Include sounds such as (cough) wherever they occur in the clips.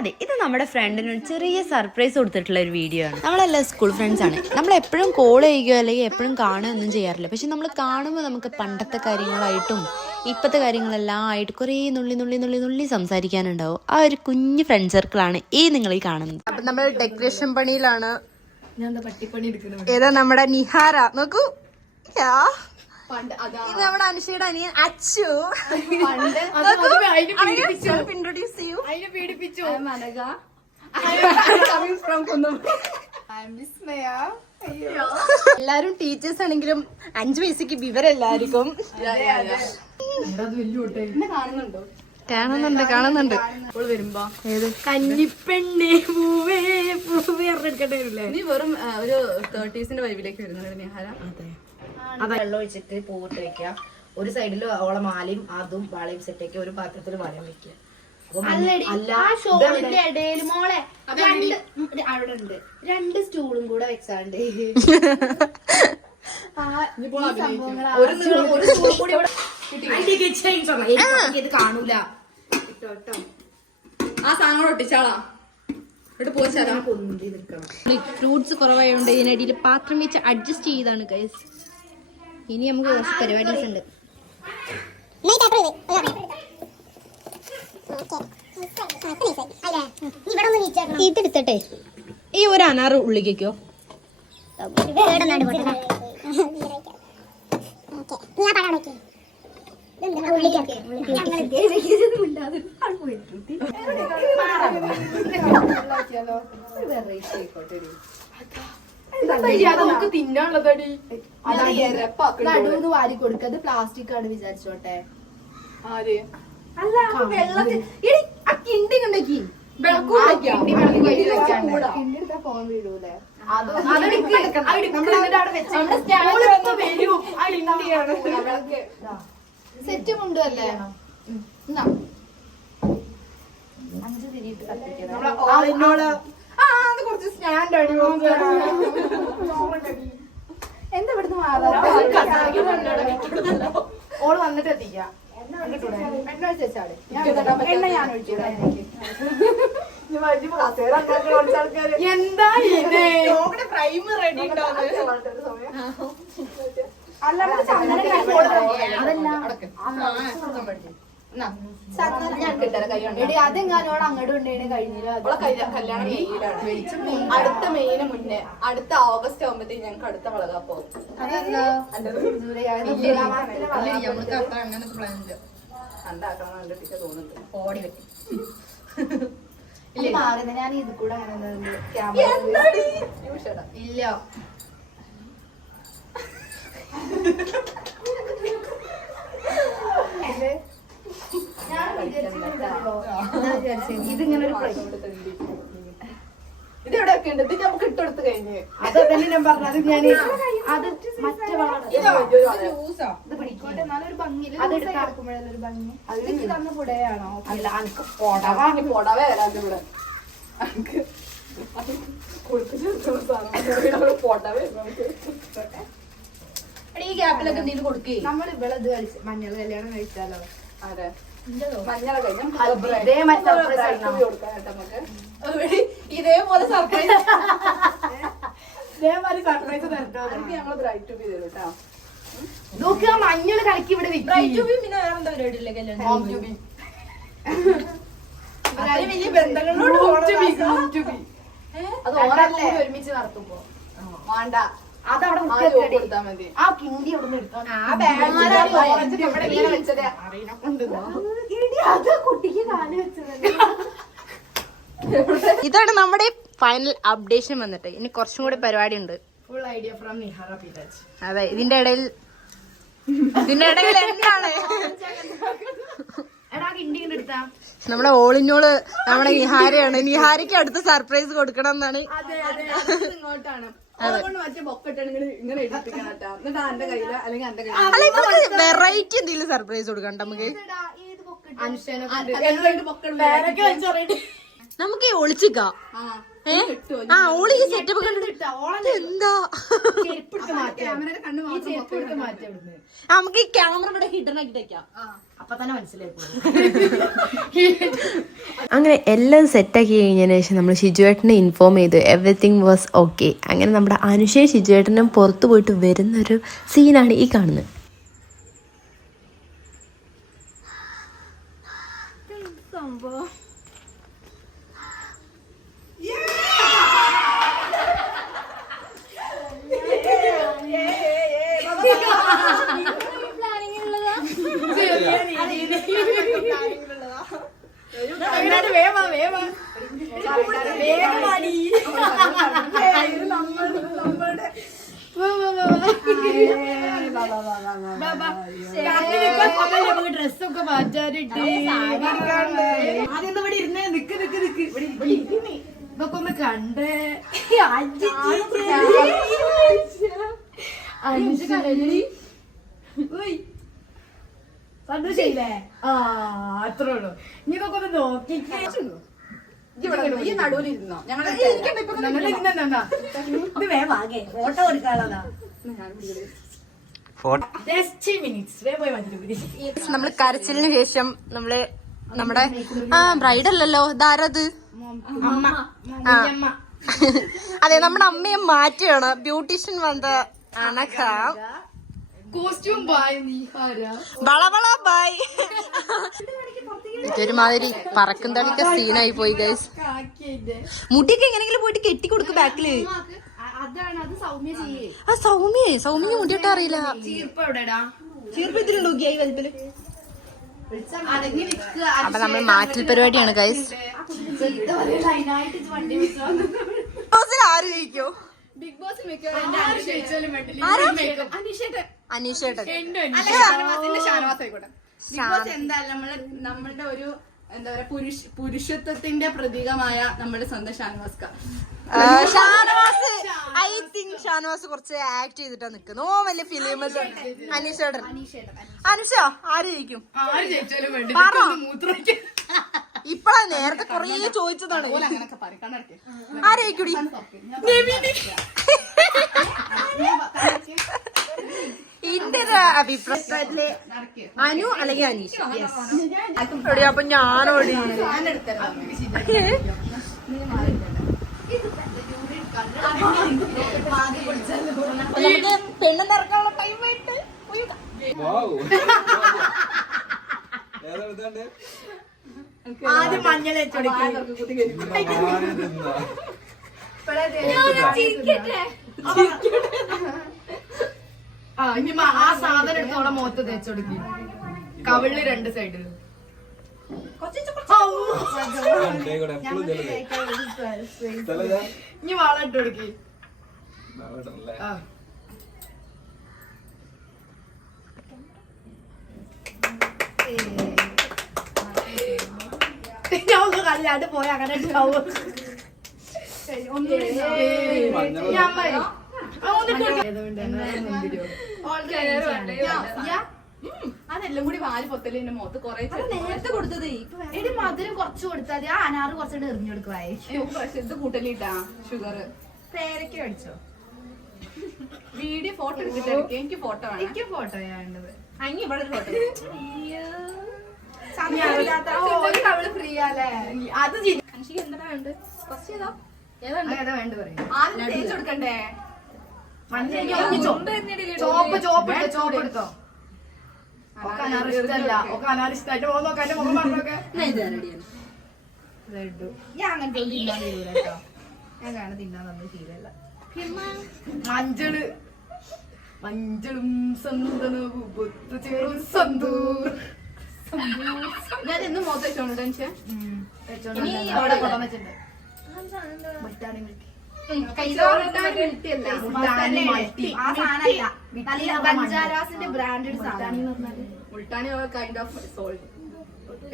അതെ ഇത് നമ്മുടെ ഫ്രണ്ടിന് ഒരു ചെറിയ സർപ്രൈസ് കൊടുത്തിട്ടുള്ള ഒരു വീഡിയോ ആണ്. നമ്മളെല്ലാം സ്കൂൾ ഫ്രണ്ട്സ് ആണ്. നമ്മൾ എപ്പോഴും കോൾ ചെയ്യുകയോ അല്ലെങ്കിൽ എപ്പോഴും കാണുകയൊന്നും ചെയ്യാറില്ല. പക്ഷെ നമ്മൾ കാണുമ്പോൾ നമുക്ക് പണ്ടത്തെ കാര്യങ്ങളായിട്ടും ഇപ്പോഴത്തെ കാര്യങ്ങളെല്ലാം ആയിട്ട് കുറേ നുള്ളി നുള്ളി നുള്ളി നുള്ളി സംസാരിക്കാനുണ്ടാവും. ആ ഒരു കുഞ്ഞു ഫ്രണ്ട് സർക്കിളാണ് ഈ നിങ്ങൾ ഈ കാണുന്നത്. അപ്പൊ നമ്മൾ ഡെക്കറേഷൻ പണിയിലാണ്. ഏതാ നമ്മുടെ നിഹാര? നോക്കൂ. യാ. പണ്ട് അതാ. ഇത് നമ്മുടെ അനുഷയുടെ അനിയൻ അച്ചു. പണ്ട് ഇൻട്രൊഡ്യൂസ് ചെയ്യൂ. അതിനെ പീഡിപ്പിച്ചു. മനക കമ്മിങ് ഫ്രം ഐ എല്ലാരും ടീച്ചേഴ്സ് ആണെങ്കിലും അഞ്ചു വയസ്സേക്ക് വിവരല്ലായിരിക്കും കാണുന്നുണ്ടോ. കാണുന്നുണ്ട് വരുമ്പോ. ഏത്? കന്നിപ്പെണ്ണേ പൂവേ പൂവേ അറിഞ്ഞെടുക്കേണ്ടി വരില്ലേ നീ വെറും ഒരു തേർട്ടീസിന്റെ വൈബിലേക്ക് വരുന്നുണ്ട് നിഹാര. അത്. വെള്ളം ഒഴിച്ചിട്ട് പൂവിട്ട് വെക്കുക. ഒരു സൈഡിൽ ഓളെ മാലയും അതും വാളയും ആക്കി ഒരു പാത്രത്തിൽ വലം വെക്കുക. ഇടയിൽ മോളെ രണ്ട് അവിടെ ഉണ്ട്. രണ്ട് സ്റ്റൂളും കൂടെ വെച്ചാണ്ട്. കാണൂല. ആ സാധനം ഒട്ടിച്ചാളാ. ഫ്രൂട്ട്സ് കുറവായതുകൊണ്ട് ഇതിനിടയിൽ പാത്രം വെച്ച് അഡ്ജസ്റ്റ് ചെയ്താണ് ഗൈസ് ഇനി നമുക്ക് കുറച്ച് പരിപാടീസ് ഉണ്ട്. ഇതെടുത്തട്ടെ. ഈ ഒരു അനാറ് ഉള്ളിക്കോ നമുക്ക് തിന്നാനുള്ളതടി. നടുവെന്ന് വാരി കൊടുക്കത് അത് പ്ലാസ്റ്റിക് ആണ് വിചാരിച്ചോട്ടെ. ആര്? അല്ല വെള്ളത്തിൽ കിണ്ടി കണ്ടേക്ക്? ഫോൺ വീഴൂലേ സെറ്റ് കൊണ്ടുവല്ലേ എന്നാ അഞ്ച് തിരിയിട്ട് കത്തിക്കണം എന്താ ഇവിടുന്ന് മാറാ ഓൾ വന്നിട്ട് എത്തിക്കാം എണ്ണ ഒഴിച്ചാട് എണ്ണ ഞാൻ ഒഴിച്ചു എന്താ ഇത് അല്ലാണ്ട് ചന്ദനം എടി അതെങ്ങാനോട് അങ്ങോട്ട് കൊണ്ടുപോയി കഴിഞ്ഞില്ല. കല്യാണം. അടുത്ത മെയ്യിന് മുന്നേ അടുത്ത ഓഗസ്റ്റ് ആകുമ്പോഴത്തേക്ക് ഞങ്ങൾക്ക് അടുത്ത വളകാ പോകും ഉണ്ടാക്കണം കണ്ടിട്ട് തോന്നുന്നുണ്ട്. ഓടി മാറുന്നത് ഞാൻ ഇത് കൂടെ അങ്ങനെ ക്യാമറ ഇല്ല (laughs) ഞാൻ വിചാരിച്ചിട്ടുണ്ടല്ലോ ഞാൻ വിചാരിച്ചത് ഇതിങ്ങനെ ഒരു. ഇത് ഒക്കെ ഉണ്ട് ഇത് നമുക്ക് ഇട്ടെടുത്ത് കഴിഞ്ഞ്. അത് തന്നെ ഞാൻ പറഞ്ഞത്. ഞാൻ അത് മറ്റേ അത് ഭംഗി? തന്ന പുടയാണോ അല്ല പൊടവ ഇവിടെ. ഈ ഗ്യാപ്പിലൊക്കെ എന്തെങ്കിലും കൊടുക്കേ. നമ്മൾ ഇവിടെ ഇത് കളിച്ച് മഞ്ഞൾ കല്യാണം കഴിച്ചാലോ? മഞ്ഞള ഇതേപോലെ സർപ്രൈസ് ഇതേമാതിരി സർപ്രൈസ് തരട്ടോ. ഞങ്ങൾ ബ്രൈറ്റ് ടു ബി തരും കേട്ടോ. നോക്കുക മഞ്ഞൾ കലക്കി ഇവിടെ വിൽക്കും പിന്നെ വേറെന്താ പരിപാടി ഇല്ലേ കല്യാണം ഹോം ടു ബി അത്രയും വലിയ ബന്ധങ്ങളോട് ഒരുമിച്ച് നടത്തുമ്പോ. വേണ്ട. അതവിടെ ആ കിണ്ടി അവിടെ വെച്ചത് അത് കുട്ടിക്ക് കാൽ വെച്ചതല്ലേ ഇതാണ് നമ്മുടെ ഫൈനൽ അപ്ഡേഷൻ വന്നിട്ട്. ഇനി കുറച്ചും കൂടി പരിപാടി ഉണ്ട് ഫുൾ ഐഡിയ ഫ്രം നിഹാറ പീരാജ് അതെ ഇതിന്റെ ഇടയിൽ ഇതിന്റെ ഇടയിൽ എന്താണ് നമ്മുടെ ഓളിഞ്ഞോൾ നമ്മുടെ നിഹാരയാണ്. നിഹാരയ്ക്ക് അടുത്ത സർപ്രൈസ് കൊടുക്കണം എന്നാണ്. അതെ അതെ ഇങ്ങോട്ടാണ്. അല്ലെങ്കിൽ വെറൈറ്റി എന്തെങ്കിലും സർപ്രൈസ് കൊടുക്കണ്ട നമുക്ക്. നമുക്ക് ഒളിച്ചിക്കാം. ആ സെറ്റപ്പ് എന്താ? അവിടുന്ന് നമുക്ക് ഈ ക്യാമറ ഇവിടെ ഹിഡൻ ആക്കി വെക്കാം. അപ്പൊ തന്നെ മനസ്സിലായി (laughs) അങ്ങനെ എല്ലാം സെറ്റാക്കി കഴിഞ്ഞതിന് ശേഷം നമ്മൾ ഷിജുവേട്ടനെ ഇൻഫോം ചെയ്തു. എവറിത്തിങ് വാസ് ഓക്കെ അങ്ങനെ നമ്മുടെ അനുഷയും ഷിജുവേട്ടനും പുറത്തു പോയിട്ട് വരുന്ന ഒരു സീനാണ് ഈ കാണുന്നത്. ഡ്രസ്സൊക്കെ മാറ്റാനിട്ട് ആദ്യം ഇരുന്നേ നിക്ക് നിക്ക് നിക്ക്. ഇതൊക്കെ ഒന്ന് കണ്ടേ അഞ്ച് കഴിഞ്ഞി സന്തോഷില്ലേ ആ അത്രേ ഉള്ളൂ ഇനി ഇതൊക്കെ ഒന്ന് നോക്കിക്കേ ഈ നടുവിലിരുന്നോ ഇരുന്നെന്നാ ഇത് വേഗം ഫോട്ടോ എടുക്കാനുള്ളതാ. നമ്മൾ കരച്ചിലിന് ശേഷം നമ്മൾ നമ്മുടെ ആ ബ്രൈഡ് അല്ലല്ലോ. ഇതാരത്. അതെ? നമ്മുടെ അമ്മയെ മാറ്റിയാണ്. ബ്യൂട്ടീഷ്യൻ വന്ന അണക്ക കോസ്റ്റ്യൂം ബായ് വളവള ബായ് ഇതൊരുമാതിരി പറക്കും തളിക്ക സീനായി പോയി ഗൈസ് മുടിയൊക്കെ എങ്ങനെയെങ്കിലും പോയിട്ട് കെട്ടി കൊടുക്കും ബാക്കിൽ അതാണ് അത് സൗമ്യ ചെയ്യേ. ആ സൗമ്യേ സൗമ്യ മുടിയിട്ട് അറിയില്ല. അപ്പൊ നമ്മൾ മാറ്റൽ പരിപാടിയാണ് ഗൈസ് ആര് ജയിക്കോ? ബിഗ് ബോസ് അനീഷേട്ടൻ. ഷാനവാസ് ആയിക്കോട്ടെ. ബിഗ് ബോസ് എന്തായാലും നമ്മൾ നമ്മളുടെ ഒരു എന്താ പറയാ പുരുഷ പുരുഷത്വത്തിന്റെ പ്രതീകമായ നമ്മുടെ സ്വന്തം ഷാനവാസ്ക. ഷാനവാസ് ഐ തിങ്ക് ഷാനവാസ് കുറച്ച് ആക്ട് ചെയ്തിട്ടാ നിക്കുന്നു. ഓ വലിയ ഫിലിമസ് അനീഷേട്ടൻ. അനീഷോ ആര് ജയിക്കും? ഇപ്പഴാ നേരത്തെ കൊറേ ചോദിച്ചതാണ്. അങ്ങനൊക്കെ ഒരു അഭിപ്രായത്തിൽ അനു അല്ലെങ്കിൽ അനീഷ്? എടി, അപ്പൊ ഞാനോടി. നമുക്ക് പെണ്ണ് നിറക്കാനുള്ള ടൈം ആയിട്ട് ആദ്യം മഞ്ഞൾ ആ ഇനി മ- ആ സാധനം എടുത്ത് അവളെ മുഖത്ത് തേച്ചൊടുക്കി കവിളിൽ രണ്ട് സൈഡിലും ഇനി വളം ഇട്ട് കൊടുക്കി. ആ. ഞാൻ ഒന്ന് കല്ലാണ്ട് പോയി അങ്ങനെ ഉണ്ടാവും. ഞാൻ പറയും. അതെല്ലാം കൂടി വാൽ പൊത്തൽ എന്റെ മുഖത്ത് കൊറേ നേരത്തെ കൊടുത്തത്. എടി മധുരം കുറച്ച് കൊടുത്താൽ മതി. ആ അനാറ് കുറച്ചിട്ട് എറിഞ്ഞു കൂട്ടലിട്ടാ ഷുഗർ പേരക്ക അടിച്ചോ വീഡിയോ ഫോട്ടോ എടുത്തിട്ട് എനിക്ക് ഫോട്ടോ വേണം. എനിക്ക് ഫോട്ടോ വേണ്ടത്. അങ്ങി ഇവിടെ ഒരു ഫോട്ടോ ഫ്രീ അത് എന്താ വേണ്ടത്? ഫസ്റ്റ് ചെയ്തോ ഏതാ വേണ്ട പറയാം. ആദ്യം തേച്ചു കൊടുക്കണ്ടേ? ചോപ്പ് ചോപ്പ് എടുത്തോ? ചോപ്പ് എടുത്തോ ഒക്കെ അനാറ് ഇഷ്ടല്ല ഒക്കെ അനാറ് ഇഷ്ടമായിട്ട് പോകുന്ന നോക്കാം എന്റെ മുഖം പറഞ്ഞൊക്കെ ലഡു ഞാൻ അങ്ങനത്തെ ഒന്നും തിന്നാൻ കഴിയൂല കേട്ടോ. ഞാൻ കാണാൻ തിന്നാൻ നമ്മൾ ശീലല്ല. മഞ്ചൾ മഞ്ചളും സന്തനവും ചേറും സന്തൂർ. ഞാൻ എന്നും മുഖത്ത് വെച്ചോണ്ട് ടെൻഷൻ ഇനി അവിടെ വെച്ചിട്ടുണ്ട്. ബഞ്ചാരാസിന്റെ ബ്രാൻഡഡ് സാധനം. Multani kind of soil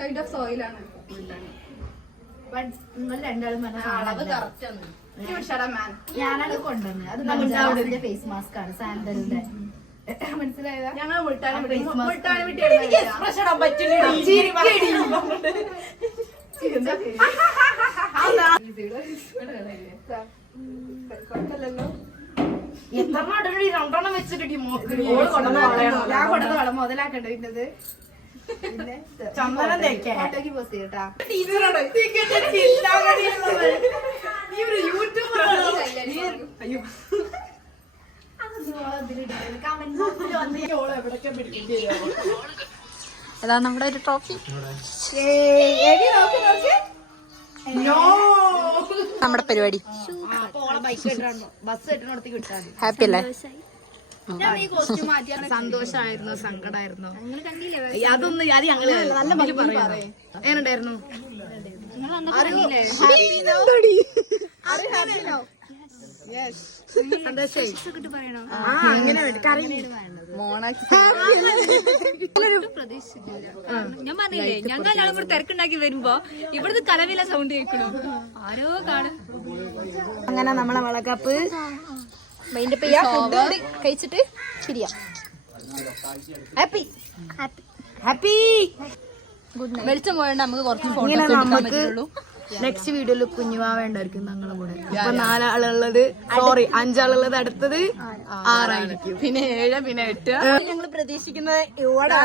kind of സോയിലാണ് Multani നിങ്ങൾ രണ്ടാളും അളവ് കറക്റ്റ് ആണ്. ഞാനത് കൊണ്ടുവന്നത്. അത് ബഞ്ചാരാസിന്റെ ഫേസ് മാസ്ക് ആണ് സാൻഡലിന്റെ. (laughs) മനസ്സിലായതാ? ഞങ്ങൾ മുൾട്ടാണി വിട്ട്. Face mask. മുൾട്ടാണി നടപടി രണ്ടെണ്ണം വെച്ചിട്ട് കൊണ്ടുവന്ന മുതലാക്കണ്ടേ ഇന്നത് ചന്ദനം തേക്കാൻ ഫോട്ടോക്ക് പോസ്റ്റ് ചെയ്യട്ടാ ടീച്ചറാണ് ചിന്താഗതിയുള്ളവൾ. നീ ഒരു അയ്യോ അതാ നമ്മുടെ ഒരു ട്രോഫി നമ്മുടെ പരിപാടി ഹാപ്പി അല്ലേ? നിങ്ങൾ കണ്ടില്ലേ അതൊന്നും അത് ഞങ്ങൾ നല്ല എങ്ങനെയുണ്ടായിരുന്നു നിങ്ങൾ അന്ന് കണ്ടില്ലേ? സന്തോഷമായി ഇട്ട് പറയണോ? ആ അങ്ങനെ. പ്രതീക്ഷിച്ചില്ല. ഞാൻ പറഞ്ഞില്ലേ ഞങ്ങൾ ഇവിടെ തിരക്കുണ്ടാക്കി വരുമ്പോ ഇവിടുന്ന് കലവില സൗണ്ട് കേൾക്കണു. ആരോ കാണും. അങ്ങനെ നമ്മളെ ഫുഡ് കഴിച്ചിട്ട് ശരിയാ. ഹാപ്പി ഹാപ്പി വെളിച്ചം പോയോണ്ട് നമുക്ക് കുറച്ച് ഫോട്ടോ നമുക്ക് നെക്സ്റ്റ് വീഡിയോയിൽ കുഞ്ഞുവാ വേണ്ടായിരിക്കും ഞങ്ങളെ കൂടെ. അപ്പൊ നാലാളുള്ളത് സോറി അഞ്ചാളുള്ളത് അടുത്തത് ആറായിരിക്കും. പിന്നെ ഏഴ് പിന്നെ എട്ട്. ഞങ്ങൾ പ്രതീക്ഷിക്കുന്നത് ഇവിടെ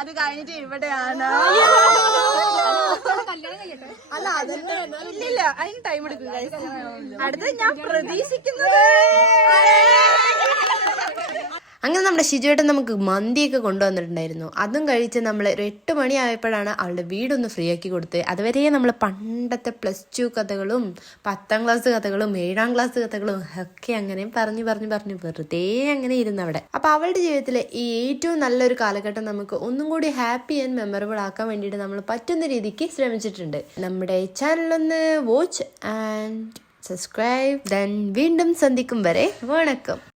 അത് കഴിഞ്ഞിട്ട് ഇവിടെയാണ്. അല്ല അതന്നെ ഇല്ല അതിന് ടൈം എടുക്കും guys. അടുത്തത് ഞാൻ പ്രതീക്ഷിക്കുന്നത്. അങ്ങനെ നമ്മുടെ ഷിജുവേട്ടൻ നമുക്ക് മന്തിയൊക്കെ കൊണ്ടുവന്നിട്ടുണ്ടായിരുന്നു. അതും കഴിച്ച് നമ്മൾ ഒരു എട്ട് മണിയായപ്പോഴാണ് അവളുടെ വീടൊന്ന് ഫ്രീ ആക്കി കൊടുത്തത്. അതുവരെ നമ്മൾ പണ്ടത്തെ പ്ലസ് ടു കഥകളും പത്താം ക്ലാസ് കഥകളും ഏഴാം ക്ലാസ് കഥകളും ഒക്കെ അങ്ങനെ പറഞ്ഞു പറഞ്ഞു പറഞ്ഞു വെറുതെ അങ്ങനെ ഇരുന്ന് അവിടെ. അപ്പൊ അവളുടെ ജീവിതത്തിലെ ഈ ഏറ്റവും നല്ലൊരു കാലഘട്ടം നമുക്ക് ഒന്നും കൂടി ഹാപ്പി ആൻഡ് മെമ്മറബിൾ ആക്കാൻ വേണ്ടിയിട്ട് നമ്മൾ പറ്റുന്ന രീതിക്ക് ശ്രമിച്ചിട്ടുണ്ട്. നമ്മുടെ ചാനലൊന്ന് വാച്ച് ആൻഡ് സബ്സ്ക്രൈബ് ദെൻ വീണ്ടും സന്ധിക്കും വരെ. വണക്കം.